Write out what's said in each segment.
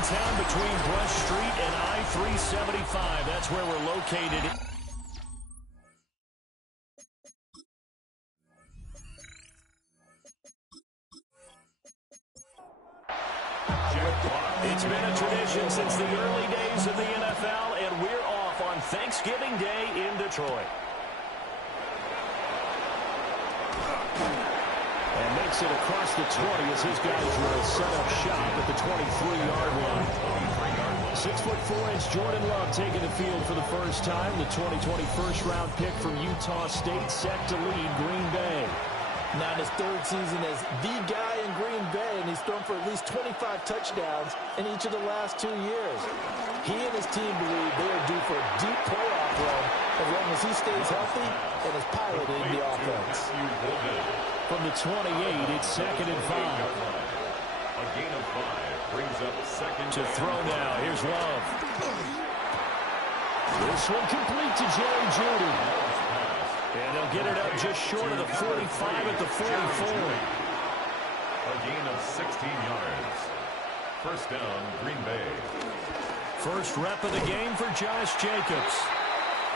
downtown between Brush Street and I-375. That's where we're located. It's been a tradition since the early days of the NFL, and we're off on Thanksgiving Day in Detroit. And makes it across the 20 as his guys will set up shop at the 23-yard line. 6'4" Jordan Love taking the field for the first time. The 2020 first-round pick from Utah State set to lead Green Bay. Now in his third season as the guy in Green Bay, and he's thrown for at least 25 touchdowns in each of the last 2 years. He and his team believe they are due for a deep playoff run as long as he stays healthy and is piloting the offense. From the 28, it's 2nd and 5. A gain of 5 brings up second. To throw now, here's Love. This one complete to Jerry Jeudy. And they'll get it up just short of the 45 at the 44. A gain of 16 yards. First down, Green Bay. First rep of the game for Josh Jacobs.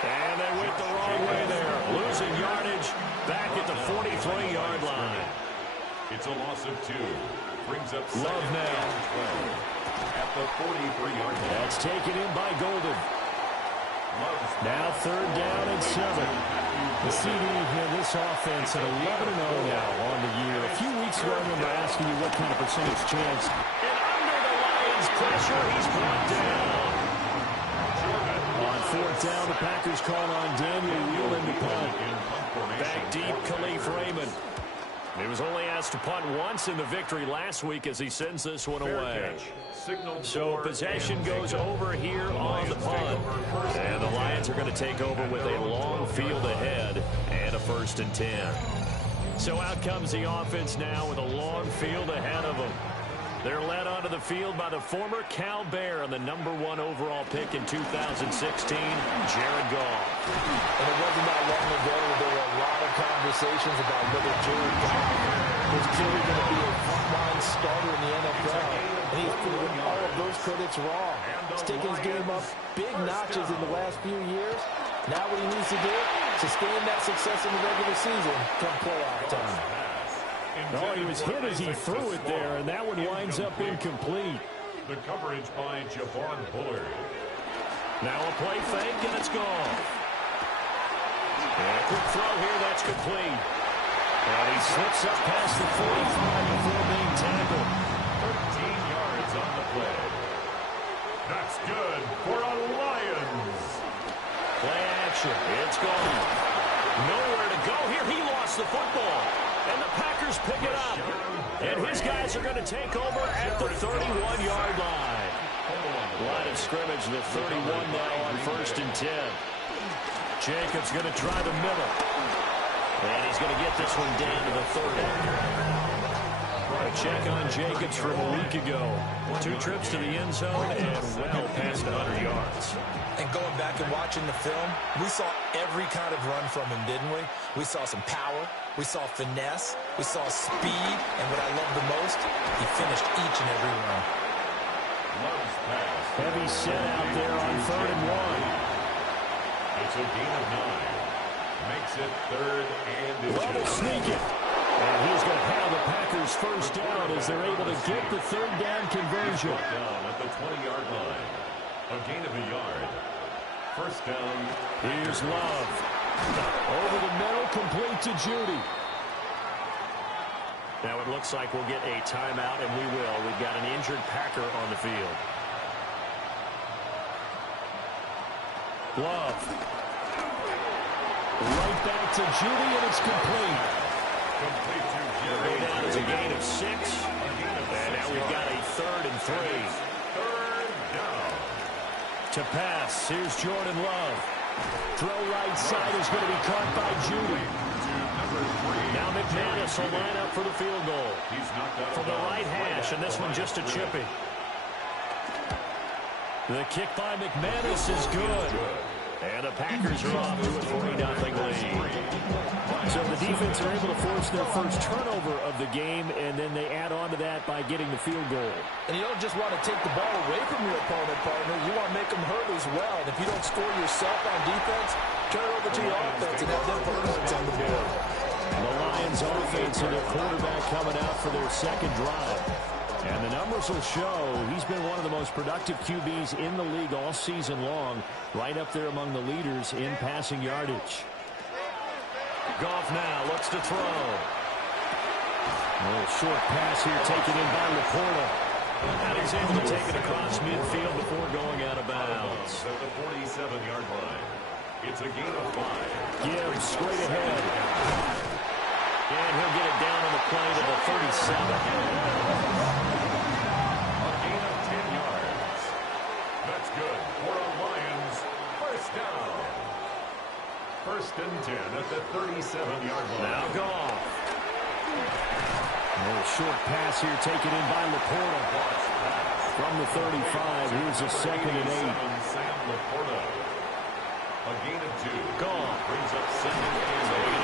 And they went the wrong way there. Losing yardage back at the 43-yard line. It's a loss of 2. Brings up Love now. At the 43-yard line. That's taken in by Golden. Now 3rd down and 7. The CD in this offense at 11-0 now on the year. A few weeks ago, I remember asking you what kind of percentage chance. And under the Lions' pressure, he's brought down. On 4th down, the Packers called on Daniel Whelan to punt. Back deep, Khalif Raymond. He was only asked to punt once in the victory last week as he sends this one away. So possession goes over here on the punt. And the Lions are going to take over with a long field ahead and a 1st and 10. So out comes the offense now with a long field ahead of them. They're led onto the field by the former Cal Bear and the #1 overall pick in 2016, Jared Goff. And it wasn't that long ago where there were a lot of conversations about whether Jared Goff was truly going to be a frontline starter in the NFL. And he's proven all of those critics wrong. He's taken his game up big notches in the last few years. Now what he needs to do, sustain that success in the regular season come playoff time. Oh, he was hit as he threw it there, and that one winds up incomplete. The coverage by Javon Bullard. Now a play fake, and it's gone. And a quick throw here, that's complete. And he slips up past the 45 before being tackled. 13 yards on the play. That's good for a Lions. Play action, it's gone. Nowhere to go here, he lost the football. And the Packers pick it up. And his guys are going to take over at the 31-yard line. Line of scrimmage, the 31 now on 1st and 10. Jacobs going to try the middle. And he's going to get this one down to the 30. A check on Jacobs from a week ago. 2 trips to the end zone and well past 100 yards. And going back and watching the film, we saw every kind of run from him, didn't we? We saw some power, we saw finesse, we saw speed, and what I love the most, he finished each and every run. Heavy set out there on 3rd and 1. It's a gain of 9. Makes it 3rd and 2. Well, they'll sneak it. And he's going to have the Packers first down as they're able to get the 3rd down conversion. Down at the 20-yard line. A gain of a yard. First down. Here's Love. Over the middle, complete to Jeudy. Now it looks like we'll get a timeout, and we will. We've got an injured Packer on the field. Love. Right back to Jeudy, and it's complete. Complete to Jerry. Down is a gain of 6. And now we've got a 3rd and 3. 3rd down. To pass, here's Jordan Love. Throw right side is going to be caught by Jeudy. Now McManus will line up for the field goal. From the right hash, and this one just a chippy. The kick by McManus is good. And the Packers are off to a 3-0 lead. So the defense are able to force their first turnover of the game, and then they add on to that by getting the field goal. And you don't just want to take the ball away from your opponent, partner. You want to make them hurt as well. And if you don't score yourself on defense, turn it over to your offense and have them put points on the board. The Lions offense and their quarterback coming out for their second drive. And the numbers will show he's been one of the most productive QBs in the league all season long, right up there among the leaders in passing yardage. Goff now looks to throw. A little short pass here taken in by Laporta. And he's able to take it across midfield before going out of bounds. At the 47-yard line. It's a gain of 5. Gibbs straight ahead. And he'll get it down on the play to the 37. A gain of 10 yards. That's good for a Lions first down. First and 10 at the 37-yard line. Now Goff. A little short pass here taken in by Laporta. From the 35, here's a 2nd and 8. Sam Laporta. A gain of 2. Goff Brings up 2nd and 8.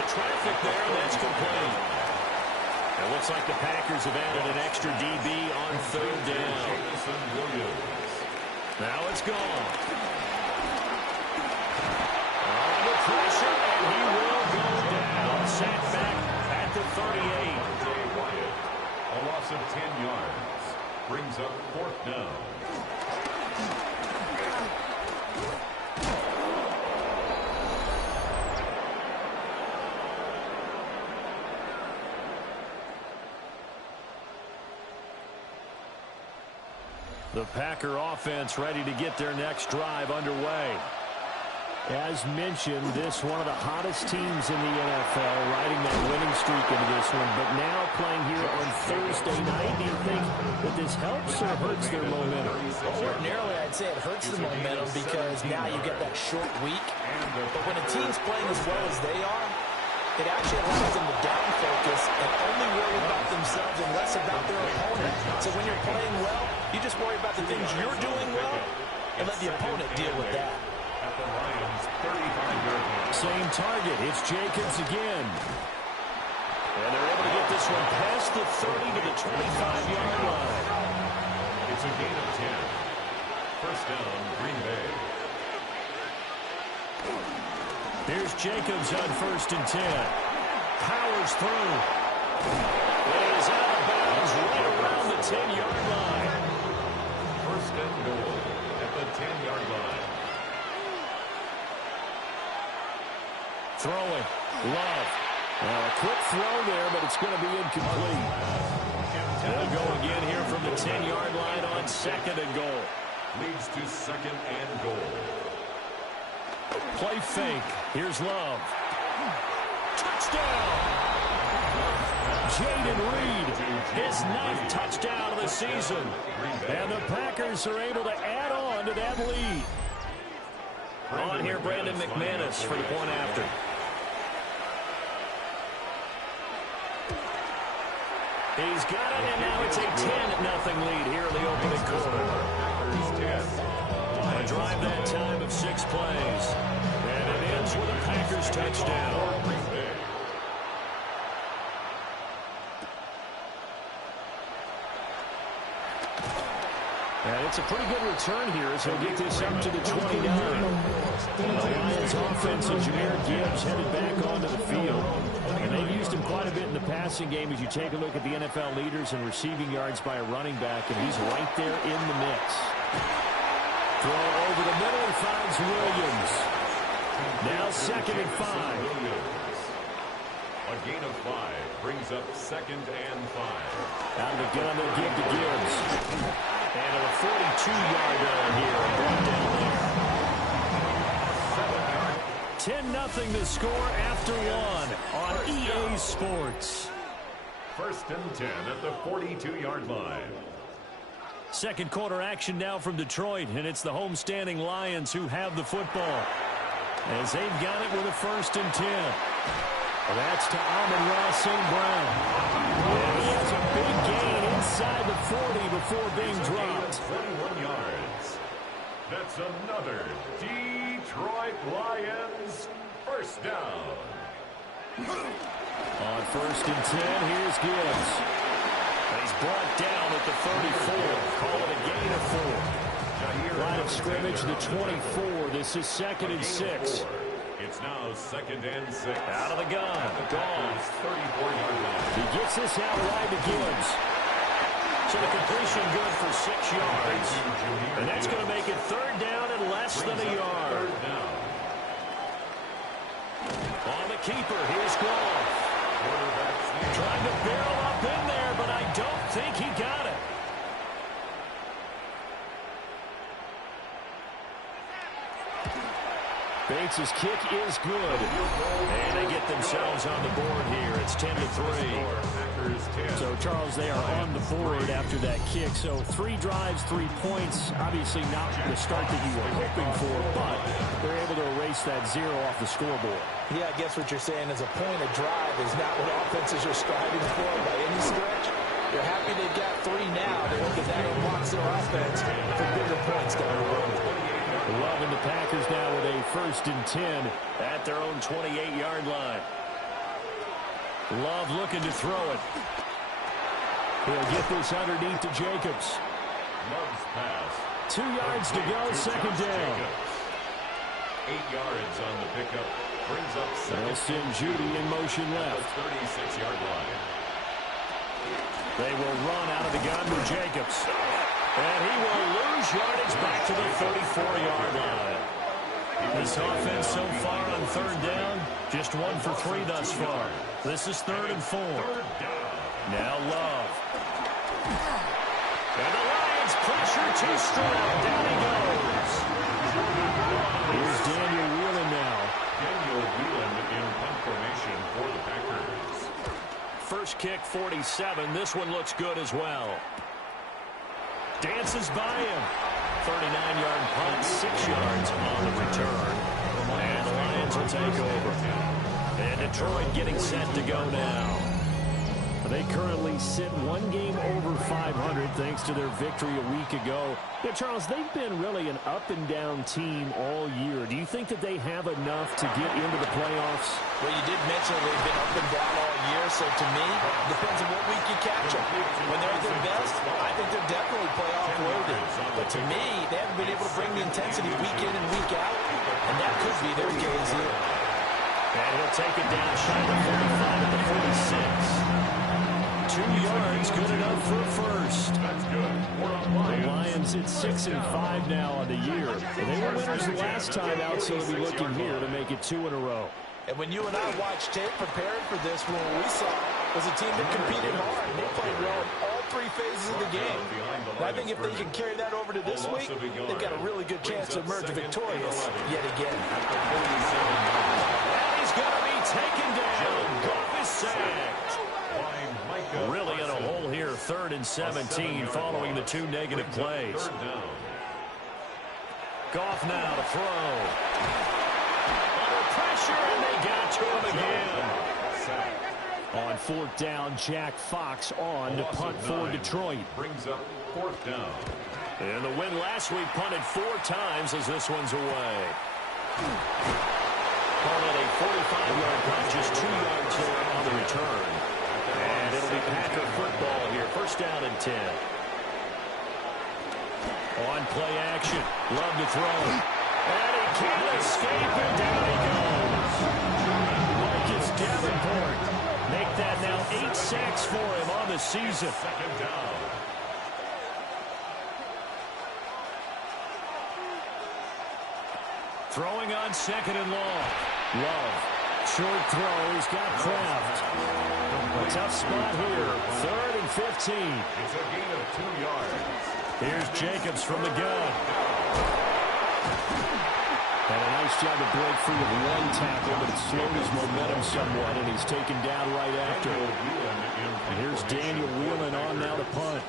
into traffic there, and that's complete. It looks like the Packers have added an extra DB on 3rd down. Jameson Williams. Now it's Goff. Under pressure, and he will go down. Sat back at the 38. Jay Wyatt. A loss of 10 yards. Brings up 4th down. The Packer offense ready to get their next drive underway. As mentioned, this one of the hottest teams in the NFL, riding that winning streak into this one, but now playing here on Thursday night. Do you think that this helps or hurts their momentum? Ordinarily, I'd say it hurts the momentum because now you get that short week. But when a team's playing as well as they are, it actually allows them to down-focus and only worry about themselves and less about their opponent. So when you're playing well, you just worry about the things you're doing well and let the opponent deal with that. At the Lions' 35-yard line. Same target. It's Jacobs again. And they're able to get this one past the 30 to the 25-yard line. It's a gain of 10. First down, Green Bay. Here's Jacobs on 1st and 10. Powers through. It is out of bounds right around the 10-yard line. First and goal at the 10-yard line. Throwing. Love. Now a quick throw there, but it's going to be incomplete. They'll go again here from the 10-yard line on 2nd and goal. Leads to 2nd and goal. Play fake. Here's Love. Touchdown! Jaden Reed, his 9th touchdown of the season. And the Packers are able to add on to that lead. On here, Brandon McManus for the point after. He's got it, and now it's a 10-0 lead here in the opening quarter. A drive that time of 6 plays. And it ends with a Packers touchdown. And it's a pretty good return here as he'll get this up to the 29. The Lions offense and Jahmyr Gibbs headed back onto the field. And they've used him quite a bit in the passing game as you take a look at the NFL leaders in receiving yards by a running back, and he's right there in the mix. Throw over the middle, he finds Williams. Now 2nd and 5. A gain of 5 brings up 2nd and 5. Out of the gun, they'll give to Gibbs. And a 42-yard line here. Brought down there. 10-0 the score after one on EA Sports. First and 10 at the 42-yard line. Second quarter action now from Detroit, and it's the homestanding Lions who have the football. As they've got it with a 1st and 10. That's to Amon-Ra St. Brown. And he has a big gain inside the 40 before being dropped. 41 yards. That's another deep Detroit Lions, first down. On 1st and 10, here's Gibbs. He's brought down at the 34. Call it a gain of 4. Line of scrimmage, the 24. This is 2nd and 6. It's now 2nd and 6. Out of the gun. Goff. 34-yard line. He gets this out wide to Gibbs. So the completion good for 6 yards. And that's going to make it 3rd down and less than a yard. On the keeper, here's Goff. Trying to barrel up in there, but I don't think he got it. Bates' kick is good. And they get themselves on the board here. It's 10-3. So, Charles, they are on the board after that kick. So 3 drives, 3 points. Obviously not the start that you were hoping for, but they're able to erase that 0 off the scoreboard. Yeah, I guess what you're saying is a point of drive is not what offenses are striving for by any stretch. You're happy they got 3 now. They hope that unlocks their offense for bigger points down the road. Love and the Packers now with a 1st and 10 at their own 28-yard line. Love looking to throw it. He'll get this underneath to Jacobs. Love's pass. 2 yards to go, 2nd down. 8 yards on the pickup. Brings up 2nd. They'll send Judy in motion left. 36-yard line. They will run out of the gun with Jacobs. And he will lose yardage back to the 34-yard line. This offense so far on 3rd down, just 1 for 3 thus far. This is 3rd and 4. Now Love. And the Lions pressure too strong. Down he goes. Here's Daniel Whelan now. Daniel Whelan in punt formation for the Packers. First kick, 47. This one looks good as well. Dances by him. 39-yard punt, 6 yards on the return. And the Lions will take over. And Detroit getting set to go now. They currently sit 1 game over 500 thanks to their victory a week ago. Yeah, Charles, they've been really an up-and-down team all year. Do you think that they have enough to get into the playoffs? Well, you did mention they've been up and down all year, so to me, it depends on what week you catch them. When they're at their best, I think they're definitely playoff loaded. But to me, they haven't been able to bring the intensity week in and week out, and that could be their case here. And he'll take it down shy of the 45 at the 46. 2 yards, good enough for a first. That's good. We're on The Lions at 6 and 5 now on the year. They were winners the last time out, so they'll be looking here to make it 2 in a row. And when you and I watched tape preparing for this, what we saw was a team that competed hard. They played well in all 3 phases of the game. And I think if they can carry that over to this week, they've got a really good chance to emerge victorious yet again. And he's going to be taken down. Goff is sacked. Really in a hole here, 3rd and 17 following the 2 negative plays. Goff now to throw. Under pressure, and they got to him again. On 4th down, Jack Fox on to punt for Detroit. Brings up 4th down. And the win last week punted 4 times as this one's away. Call it a 45-yard punt, just 2 yards there on the return. And it'll be Packer football here. 1st down and 10. On play action. Love to throw. And he can't escape, and down he goes. Marcus Davenport. Make that now 8 sacks for him on the season. 2nd down. Throwing on 2nd and long. Love. Short throw. He's got Kraft. A tough spot here. 3rd and 15. It's a gain of 2 yards. Here's Jacobs from the gun. And a nice job to break free of 1 tackle, but it slowed his momentum somewhat, and he's taken down right after. And here's Daniel Whelan on now to punt.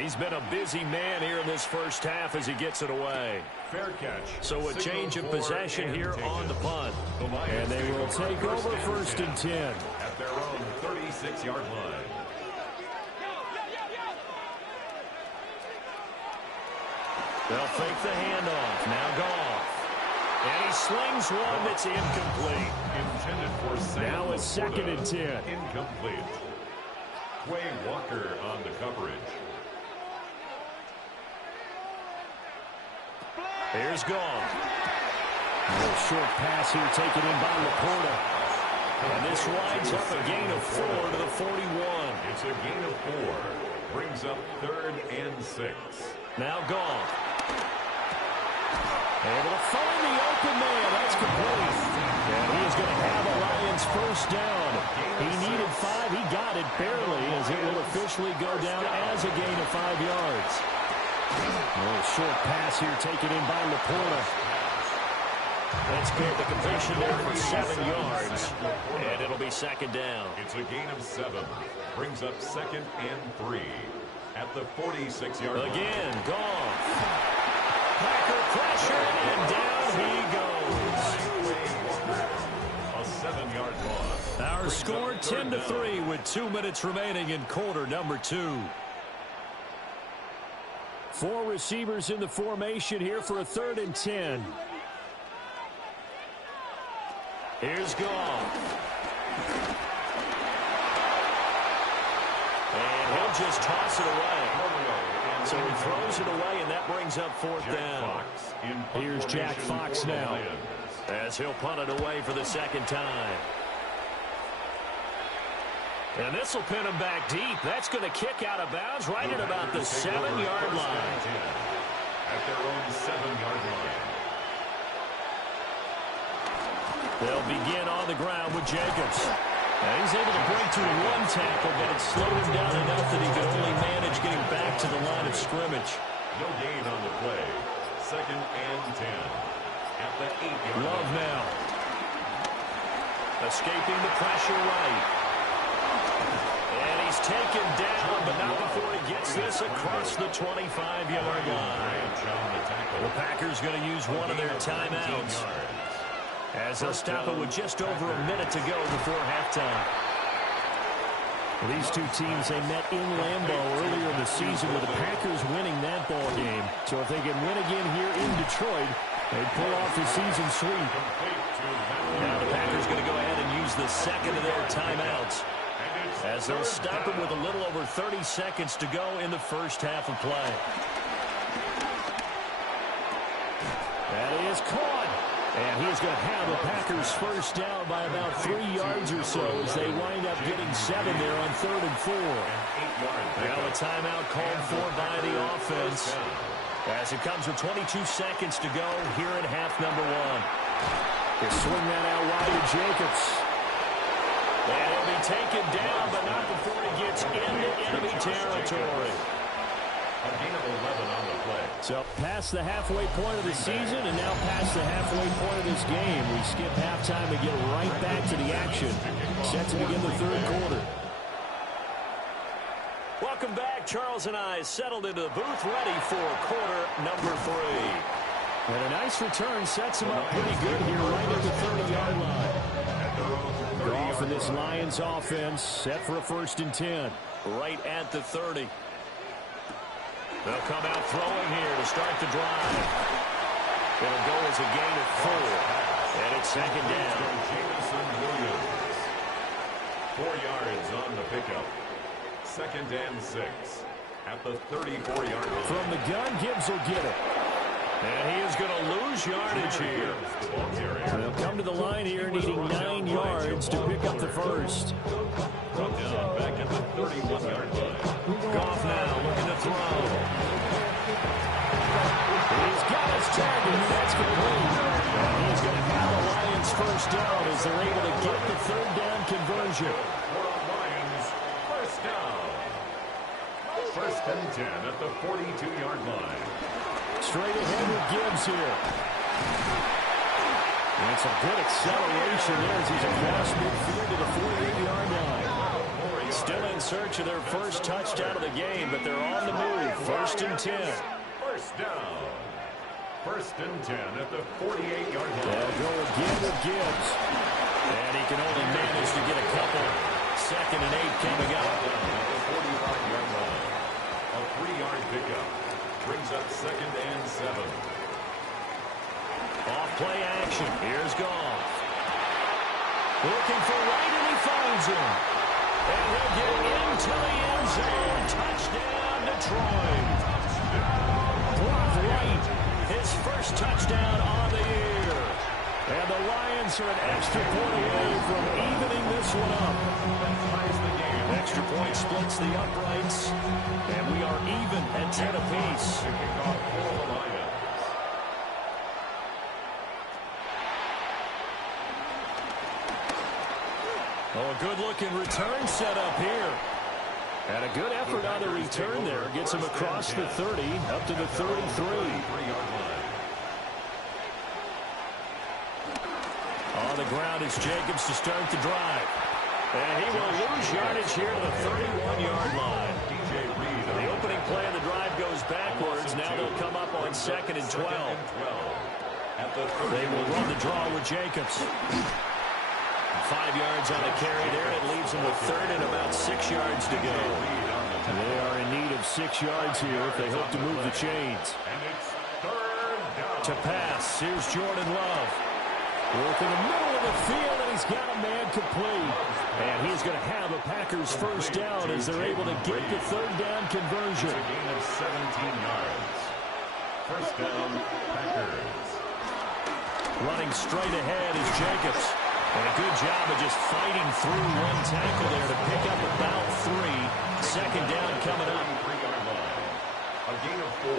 He's been a busy man here in this first half as he gets it away. Fair catch. So a change of possession here on the punt. And they will take over 1st and 10. At their own 36-yard line. They'll fake the handoff. Now Goff. And he slings one that's incomplete. Intended for Sam Now it's second and 10. Incomplete. Quay Walker on the coverage. Here's Gone. A little short pass here taken in by Laporta. And this winds up a gain of 4 to the 41. It's a gain of 4. Brings up 3rd and 6. Now Gone. Able to find the open man. That's complete. And he is going to have a Lions first down. He needed 5. He got it barely, as it will officially go down as a gain of 5 yards. A little short pass here taken in by Laporta. That's good. The completion there for 7 yards. And it'll be second down. It's a gain of 7. Brings up 2nd and 3. At the 46-yard line. Again, Gone. Packer pressure, and down he goes. A 7-yard loss. Our score 10-3 with 2 minutes remaining in quarter number 2. 4 receivers in the formation here for a 3rd and 10. Here's Gone. And he'll just toss it away. So he throws it away, and that brings up 4th down. Here's Jack Fox now, as he'll punt it away for the 2nd time. And this will pin him back deep. That's going to kick out of bounds right at about the 7-yard line. At their own 7-yard line. They'll begin on the ground with Jacobs. And he's able to break through 1 tackle, but it slowed him down enough that he could only manage getting back to the line of scrimmage. No gain on the play. 2nd and 10. At the 8-yard line. Love now. Escaping the pressure right. And he's taken down, but not before he gets this across the 25-yard line. The Packers going to use one of their timeouts, as they'll stop it with just over a minute to go before halftime. Well, these two teams, they met in Lambeau earlier in the season with the Packers winning that ball game. So if they can win again here in Detroit, they'd pull off the season sweep. Now the Packers going to go ahead and use the 2nd of their timeouts, as they'll stop it with a little over 30 seconds to go in the first half of play. That is caught. And he is going to have the Packers first down by about 3 yards or so, as they wind up getting 7 there on 3rd and 4. Now a timeout called for by the offense, as it comes with 22 seconds to go here at half number 1. They swing that out wide to Jacobs. And he'll be taken down, but not before he gets into enemy territory. A gain of 11 on the play. So past the halfway point of the season, and now past the halfway point of this game. We skip halftime and get right back to the action. Set to begin the 3rd quarter. Welcome back. Charles and I settled into the booth, ready for quarter number 3. And a nice return sets him up pretty good here right at the 30-yard line. Goff and this Lions offense set for a 1st and 10. Right at the 30. They'll come out throwing here to start the drive. It'll go as a gain of 4. And it's 2nd down. Jameson Williams. 4 yards on the pickup. 2nd and 6. At the 34-yard line. From the gun, Gibbs will get it. And he is going to lose yardage here. They'll come to the line here needing 9 yards to pick up the first. Down back at the 31-yard line. Goff now looking to throw. He's got his target. That's complete. And he's going to have the Lions first down as they're able to get the 3rd down conversion. Lions first down. 1st and 10 at the 42-yard line. Straight ahead with Gibbs here. And some good acceleration there as he's across midfield to the 48-yard line. Still in search of their first touchdown of the game, but they're on the move. 1st and 10. First down. 1st and 10 at the 48-yard line. They'll go again with Gibbs. And he can only manage to get a couple. 2nd and 8 coming up. At the 45-yard line. A 3-yard pickup. Brings up 2nd and 7. Off-play action. Here's Goff. Looking for Wright, and he finds him. And he'll get into the end zone. Touchdown, Detroit. Brock Wright, his first touchdown on the year. And the Lions are an extra point away from evening this one up. Extra point splits the uprights. And we are even at 10 apiece. Oh, a good-looking return set up here. And a good effort on the return there. Gets him across the 30, up to the 33. On the ground is Jacobs to start the drive. And he will lose yardage here to the 31-yard line. The opening play of the drive goes backwards. Now they'll come up on 2nd and 12. They will run the draw with Jacobs. 5 yards on the carry there. It leaves them with 3rd and about 6 yards to go. They are in need of 6 yards here if they hope to move the chains. To pass, here's Jordan Love. Working the middle of the field, and he's got a man complete. And he's going to have a Packers first down as they're able to get the 3rd down conversion. It's a gain of 17 yards. First down, Packers. Running straight ahead is Jacobs. And a good job of just fighting through one tackle there to pick up about 3. 2nd down coming up. 3-yard line. A gain of 4.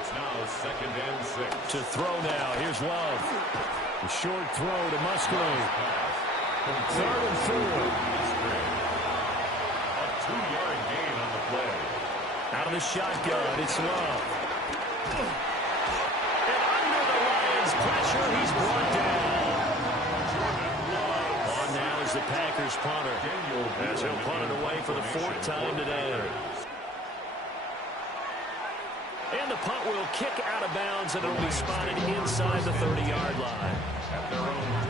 It's now 2nd and 6. To throw now. Here's Love. A short throw to Musgrave. 3rd and 4. A 2-yard gain on the play. Out of the shotgun, it's Love. And under the Lions' pressure, he's brought down. On now is the Packers punter, as he'll punt it away for the 4th time today. And the punt will kick out of bounds, and it'll be spotted inside the 30-yard line.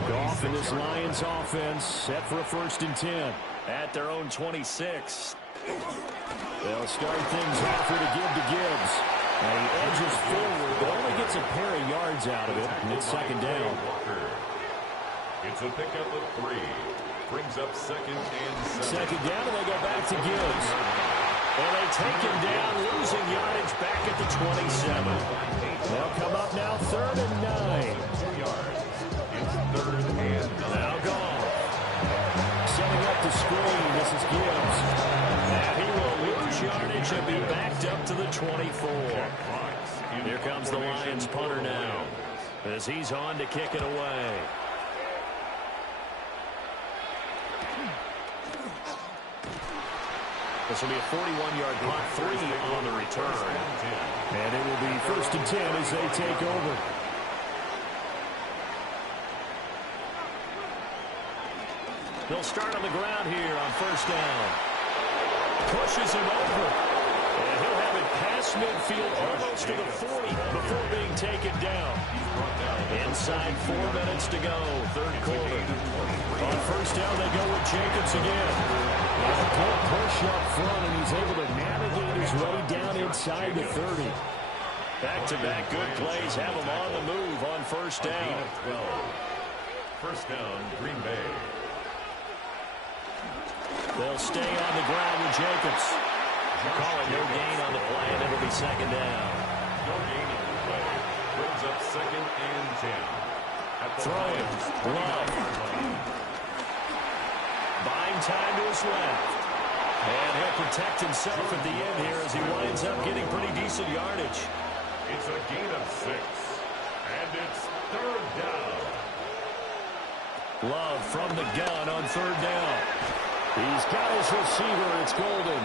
Goff and this Lions offense set for a 1st and 10. At their own 26. They'll start things off with a give to Gibbs. And he edges forward, but only gets a pair of yards out of it, and it's 2nd down. It's a pickup of 3. Brings up 2nd and 7. 2nd down, and they go back to Gibbs. And they take him down, losing yardage back at the 27. They'll come up now 3rd and 9. 2 yards. It's 3rd and 9. Now Goff. Setting up the screen, this is Gibbs. And he will lose yardage and be backed up to the 24. Here comes the Lions punter now, as he's on to kick it away. This will be a 41-yard punt, 3 on the return. And it will be 1st and 10 as they take over. They'll start on the ground here on 1st down. Pushes him over. And he'll have it past midfield almost to the 40 before being taken down. Inside 4 minutes to go, 3rd quarter. On 1st down, they go with Jacobs again. And a good push up front, and he's able to navigate his way down inside the 30. Back-to-back good plays have him on the move on 1st down. 12. 1st down, Green Bay. They'll stay on the ground with Jacobs. Call it no gain on the play, and it'll be 2nd down. No gain on the play. Brings up 2nd and 10. Throwing. Love. Buying time to his left. And he'll protect himself at the end here as he winds up getting pretty decent yardage. It's a gain of 6. And it's 3rd down. Love from the gun on 3rd down. He's got his receiver. It's Golden.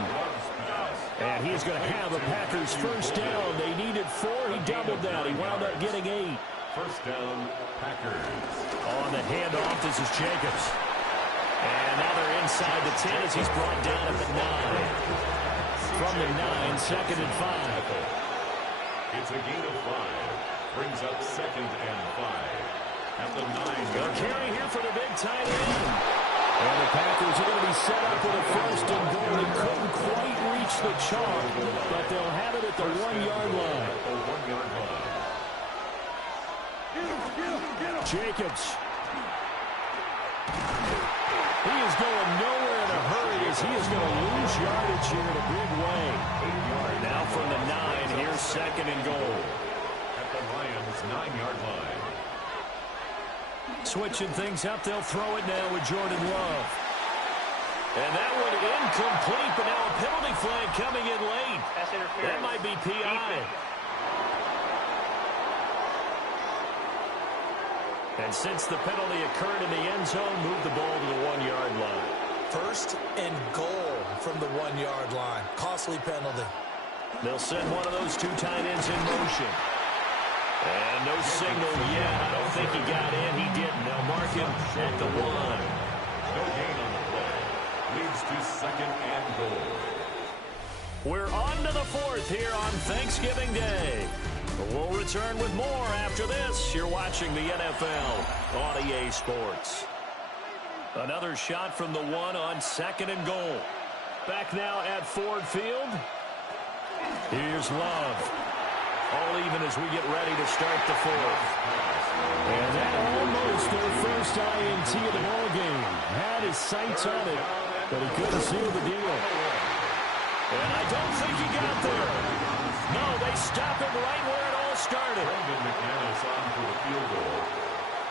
And he's going to have a Packers first down. They needed 4. He doubled that. He wound up getting 8. 1st down, Packers. On the handoff, this is Jacobs. And now they're inside the 10 as he's brought down at the 9. From the 9, 2nd and 5. It's a gain of 5. Brings up 2nd and 5. At the 9. They'll carry here for the big tight end. And the Packers are going to be set up with a 1st and goal. They couldn't quite reach the chalk, but they'll have it at the 1-yard line. The 1-yard line. Jacobs. He is going nowhere in a hurry as he is going to lose yardage here in a big way. Now from the 9, here's 2nd and goal. At the Lions' 9-yard line. Switching things up, they'll throw it now with Jordan Love. And that one incomplete, but now a penalty flag coming in late. That might be PI. And since the penalty occurred in the end zone, move the ball to the 1-yard line. 1st and goal from the 1-yard line. Costly penalty. They'll send one of those 2 tight ends in motion. And no signal yet. I don't think he got in. He didn't. They'll mark him at the 1. No gain on the play. Leads to 2nd and goal. We're on to the 4th here on Thanksgiving Day. We'll return with more after this. You're watching the NFL on EA Sports. Another shot from the 1 on 2nd and goal. Back now at Ford Field. Here's Love. All even as we get ready to start the 4th. And that almost their first INT of the ball game. Had his sights on it, but he couldn't seal the deal. And I don't think he got there. No, they stop him right where it all started. Brandon McManus on for the field goal.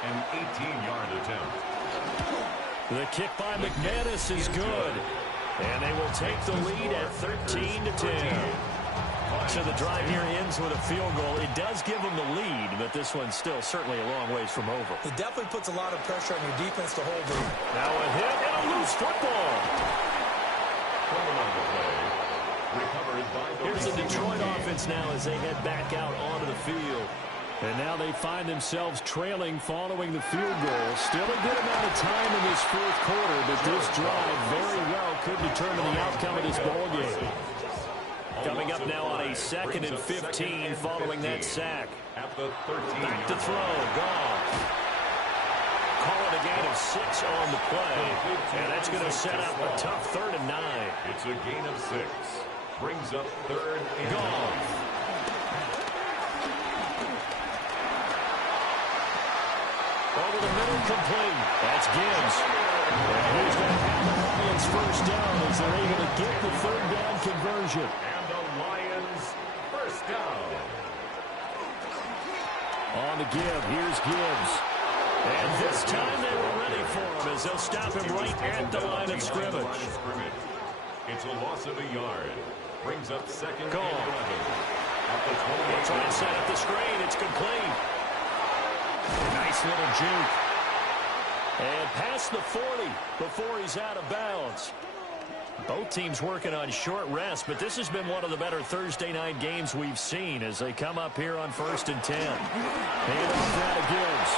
An 18-yard attempt. The kick by McManus is good. And they will take the lead at 13-10. So the drive here ends with a field goal. It does give them the lead, but this one's still certainly a long ways from over. It definitely puts a lot of pressure on your defense to hold them. Now a hit and a loose football. Here's the Detroit offense now as they head back out onto the field. And now they find themselves trailing following the field goal. Still a good amount of time in this 4th quarter, but this drive very well could determine the outcome of this ball game. Coming up now on a 2nd and 15 following that sack. Back to throw. Goff. Call it a gain of 6 on the play. And that's going to set up a tough 3rd and 9. It's a gain of 6. Brings up 3rd and Goff. Over the middle, complete. That's Gibbs. And he's going to have the Lions first down as they're able to get the 3rd down conversion. And the Lions first down. On the give, here's Gibbs. And this time they were ready for him as they'll stop him right at the line of scrimmage. It's a loss of a yard. Brings up 2nd and 11. At the 20. They'll try and set up the screen. It's complete. Nice little juke. And past the 40 before he's out of bounds. Both teams working on short rest, but this has been one of the better Thursday night games we've seen as they come up here on 1st and 10. Hand off now to Gibbs.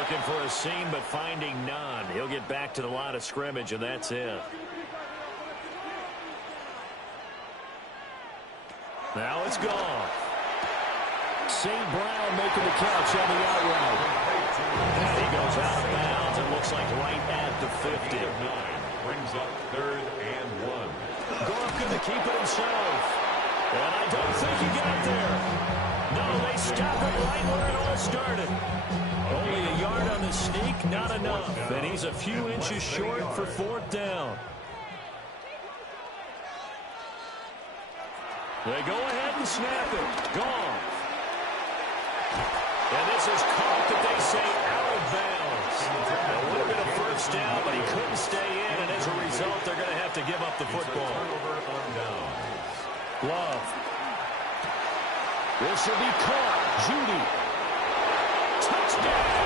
Looking for a seam, but finding none. He'll get back to the line of scrimmage, and that's it. Now it's gone. St. Brown making the catch on the out route. And he goes out of bounds. It looks like right at the 50. Brings up 3rd and 1. Goff going to keep it himself. And I don't think he got there. No, they stop it right where it all started. Only a yard on the sneak, not enough. And he's a few inches short for 4th down. They go ahead and snap it. Goff. And this is caught that they say out of bounds. It would have been a first down, but he couldn't stay in, and as a result, they're going to have to give up the football. Love. This will be caught. Judy. Touchdown.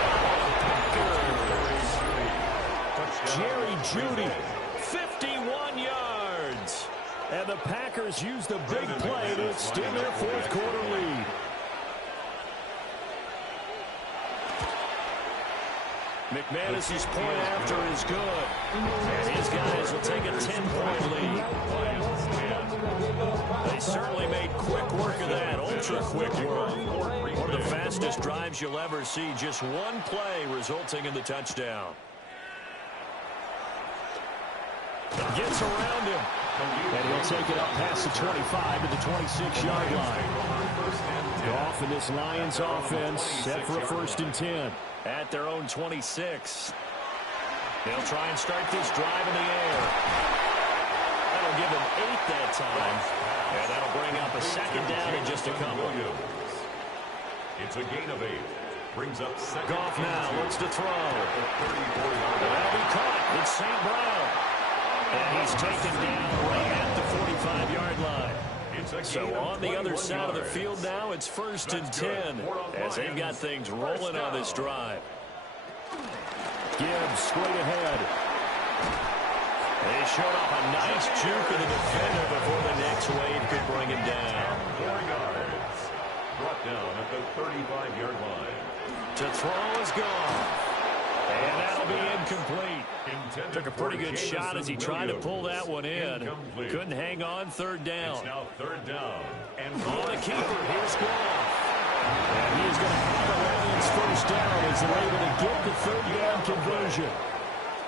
Jerry Judy. 51 yards. And the Packers use the big play to extend their 4th quarter lead. McManus's point after is good. And his guys will take a 10-point lead. They certainly made quick work of that, ultra-quick work. One of the fastest drives you'll ever see. Just one play resulting in the touchdown. Gets around him. And he'll take it up past the 25 to the 26-yard line. Goff and this Lions offense set for a 1st and 10. At their own 26. They'll try and start this drive in the air. That'll give them 8 that time. And that'll bring up a 2nd down in just a couple. It's a gain of 8. Brings up 2nd. Goff now looks to throw. That'll be caught. It's St. Brown. And he's taken down right at the 45-yard line. So on the other side of the field now, it's 1st and 10 as they've got things rolling on this drive. Gibbs straight ahead. They showed off a nice juke of the defender before the next wave could bring him down. 4 yards. Brought down at the 35-yard line. To throw is gone. And that'll be incomplete. Took a pretty good shot as he tried to pull that one in. Couldn't hang on. 3rd down. It's now 3rd down. And on the keeper, here's Goff. And he's going to have the Lions 1st down as they're able to get the 3rd down conversion.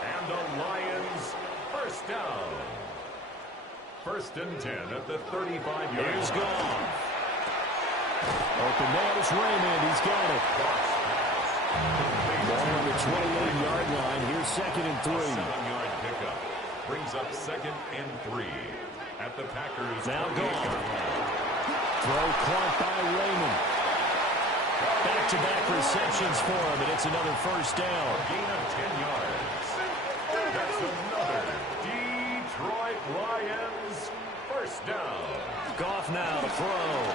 And the Lions 1st down. 1st and 10 at the 35-yard line. Here's Goff. Open man is Raymond. He's got it. Ball on the 28-yard line. Here's 2nd and 3. 7-yard pickup. Brings up 2nd and 3 at the Packers. Now Goff. Throw caught by Raymond. Back-to-back receptions for him, and it's another 1st down. Gain of 10 yards. That's another Detroit Lions 1st down. Goff now to throw.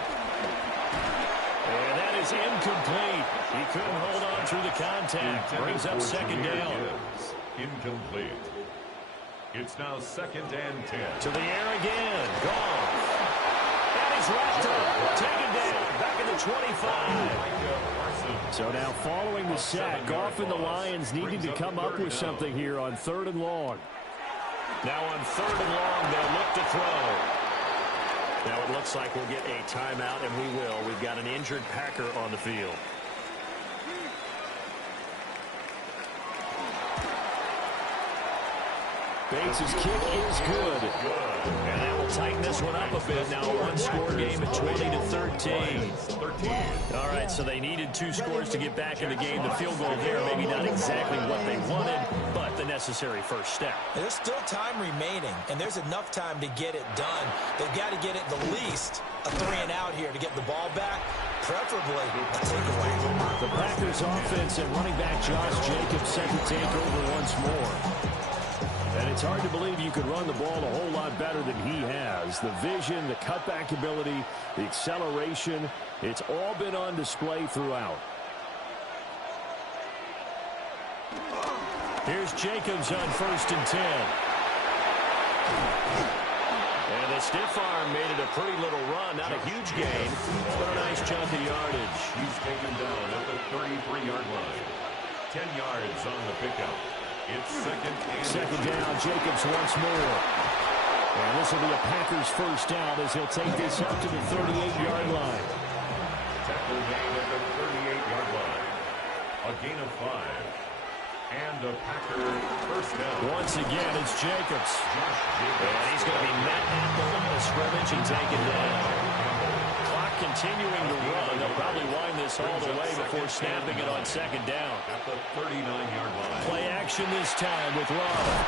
And that is incomplete. He couldn't hold on through the contact. Brings up 2nd down. Incomplete. It's now 2nd and 10. To the air again. Goff. And he's wrapped up. Taken down. Back at the 25. So now following the sack, Goff and the Lions needing to come up with something here on 3rd and long. Now on 3rd and long, they'll look to throw. Now it looks like we'll get a timeout, and we will. We've got an injured Packer on the field. Bates' kick is good. And that will tighten this one up a bit. Now a one-score game at 20-13. All right, so they needed 2 scores to get back in the game. The field goal there, maybe not exactly what they wanted, but the necessary 1st step. There's still time remaining, and there's enough time to get it done. They've got to get it the least a 3-and-out here to get the ball back, preferably a takeaway. The Packers offense and running back Josh Jacobs set to take over once more. And it's hard to believe you could run the ball a whole lot better than he has. The vision, the cutback ability, the acceleration, it's all been on display throughout. Here's Jacobs on 1st and 10. And the stiff arm made it a pretty little run. Not a huge gain, but a nice chunk of yardage. He's taken down at the 33-yard line. 10 yards on the pickup. It's 2nd down, Jacobs once more. And this will be a Packers 1st down as he'll take this up to the 38-yard line. Tackle made at the 38-yard line. A gain of 5. And a Packer 1st down. Once again, it's Jacobs. And he's going to be met at the line of scrimmage and taken down. Clock continuing to run. They'll probably wind this all the way before snapping it on 2nd down. At the 39-yard line. Play action this time with Love.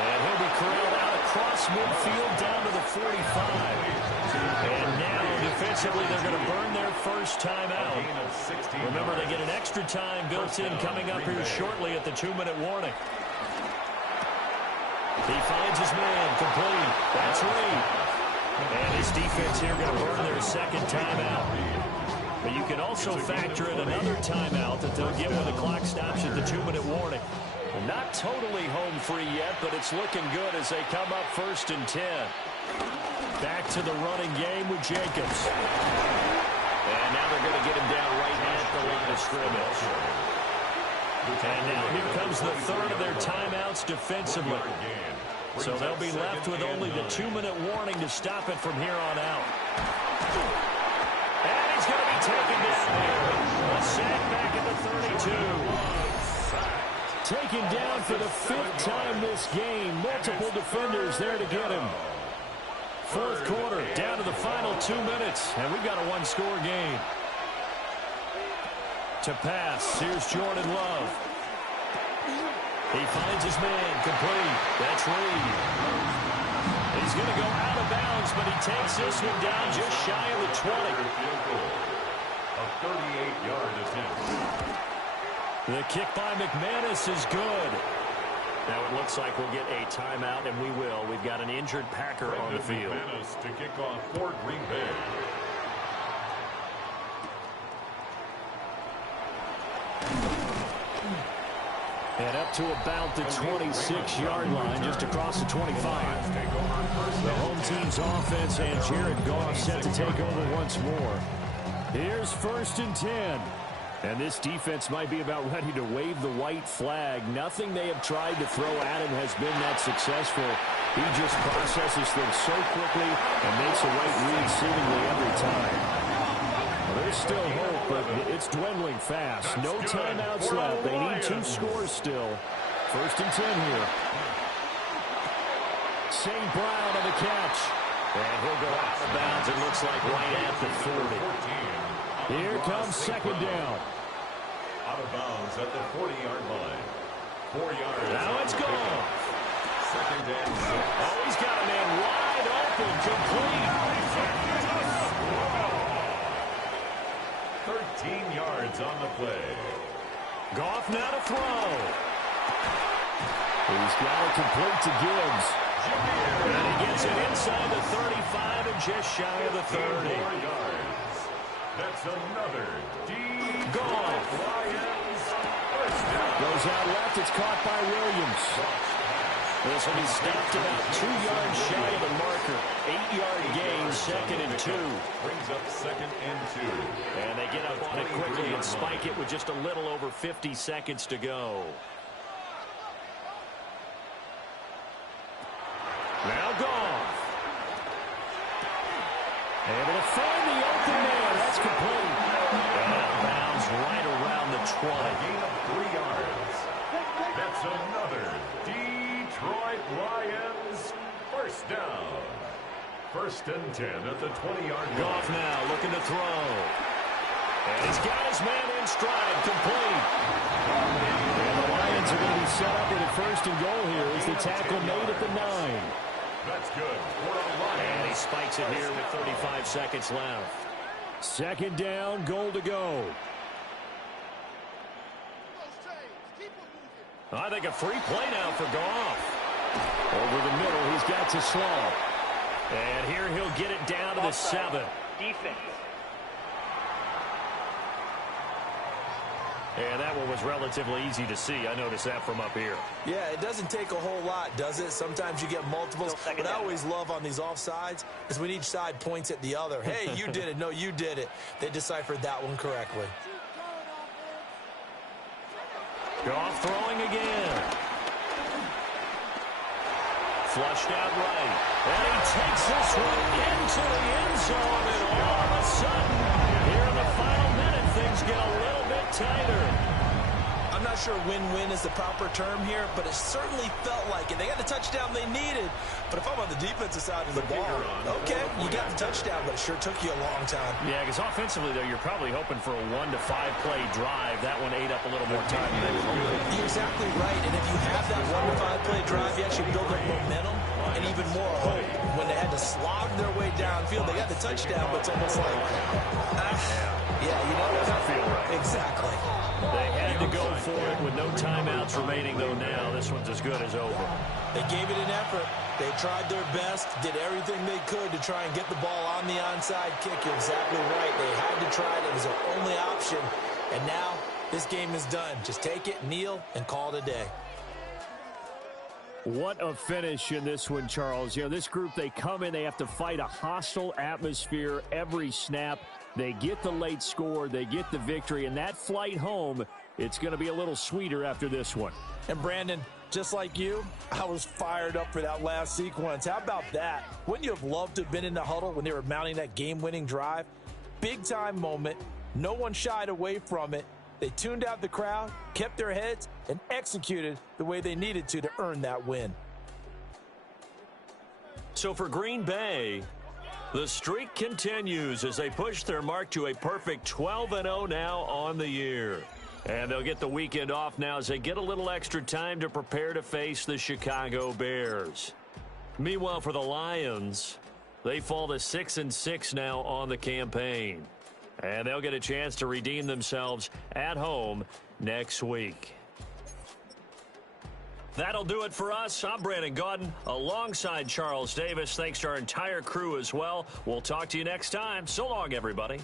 And he'll be corralled out across midfield down to the 45. And now defensively they're going to burn their 1st timeout. Remember, they get an extra time built in coming up here shortly at the 2-minute warning. He finds his man, complete. That's Reed. And his defense here going to burn their 2nd timeout. But you can also factor in another timeout that they'll get when the clock stops at the 2-minute warning. Not totally home free yet, but it's looking good as they come up 1st and 10. Back to the running game with Jacobs. And now they're going to get him down right at the line of scrimmage. And now here comes the 3rd of their timeouts defensively. So they'll be left with only the 2-minute warning to stop it from here on out. And he's going to be taken down here. A sack back at the 32. Taken down for the 5th time this game. Multiple defenders there to get him. 4th quarter, down to the final 2 minutes, and we've got a one-score game. To pass. Here's Jordan Love. He finds his man. Complete. That's Reed. He's going to go out of bounds, but he takes this one down just shy of the 20. A 38-yard attempt. The kick by McManus is good. Now it looks like we'll get a timeout, and we will. We've got an injured Packer on the field. McManus to kick off for Green Bay. And up to about the 26-yard line, just across the 25. The home team's offense and Jared Goff set to take over once more. Here's 1st and 10. And this defense might be about ready to wave the white flag. Nothing they have tried to throw at him has been that successful. He just processes things so quickly and makes a right read seemingly every time. There's still hope, but it's dwindling fast. No timeouts left. They need 2 scores still. 1st and 10 here. St. Brown on the catch. And he'll go out of bounds, it looks like, right at the 40. Here comes 2nd down. Out of bounds at the 40-yard line. 4 yards. Now it's gone. 2nd and 6. Oh, he's got a man wide open, complete. 13 yards on the play. Goff now to throw. He's got it complete to Gibbs. And he gets it inside the 35 and just shy of the 30. 4 yards. That's another deep Goff. Lions. First down. Goes out left. It's caught by Williams. This will be stopped about 2 yards shy of the marker. 8-yard gain, 2nd and 2. Brings up 2nd and 2. And they get up on it quickly and spike it with just a little over 50 seconds to go. Now Goff. Able to find the open man. That's complete. And out of bounds right around the 20. Gain of 3 yards. That's another Detroit Lions first down. 1st and 10 at the 20-yard line. Goff now looking to throw. And he's got his man in stride, complete. And the Lions are going to be set up with a 1st and goal here as the tackle made at the 9. That's good for a Lions. And he spikes it here with 35 seconds left. 2nd down, goal to go. I think a free play now for Goff. Over the middle, he's got to slow. And here he'll get it down to the 7. Defense. And that one was relatively easy to see. I noticed that from up here. Yeah, it doesn't take a whole lot, does it? Sometimes you get multiples. What I always love on these offsides is when each side points at the other. Hey, you did it. No, you did it. They deciphered that one correctly. Goff throwing again. Flushed out right. And he takes this one into the end zone. And all of a sudden, here in the final minute, things get a little bit tighter. I'm not sure win-win is the proper term here, but it certainly felt like it. They got the touchdown they needed. But if I'm on the defensive side of the ball, okay, you got the touchdown, but it sure took you a long time. Yeah, because offensively, though, you're probably hoping for a 1 to 5 play drive. That one ate up a little more time than they were hoping. You're exactly right. And if you have that 1 to 5 play drive, you actually build up momentum and even more hope. When they had to slog their way downfield, they got the touchdown, but it's almost like, yeah, you know, it doesn't feel right. Exactly. They had to go for it with no timeouts remaining, though, now. This one's as good as over. They gave it an effort. They tried their best, did everything they could to try and get the ball on the onside kick. You're exactly right. They had to try it. It was their only option. And now this game is done. Just take it, kneel, and call it a day. What a finish in this one, Charles. You know, this group, they come in, they have to fight a hostile atmosphere every snap. They get the late score, they get the victory, and that flight home, it's going to be a little sweeter after this one. And Brandon, just like you, I was fired up for that last sequence. How about that? Wouldn't you have loved to have been in the huddle when they were mounting that game-winning drive? Big-time moment. No one shied away from it. They tuned out the crowd, kept their heads, and executed the way they needed to earn that win. So for Green Bay, The streak continues as they push their mark to a perfect 12-0 now on the year. And they'll get the weekend off now as they get a little extra time to prepare to face the Chicago Bears. Meanwhile, for the Lions, they fall to 6-6 now on the campaign. And they'll get a chance to redeem themselves at home next week. That'll do it for us. I'm Brandon Gaudin alongside Charles Davis. Thanks to our entire crew as well. We'll talk to you next time. So long, everybody.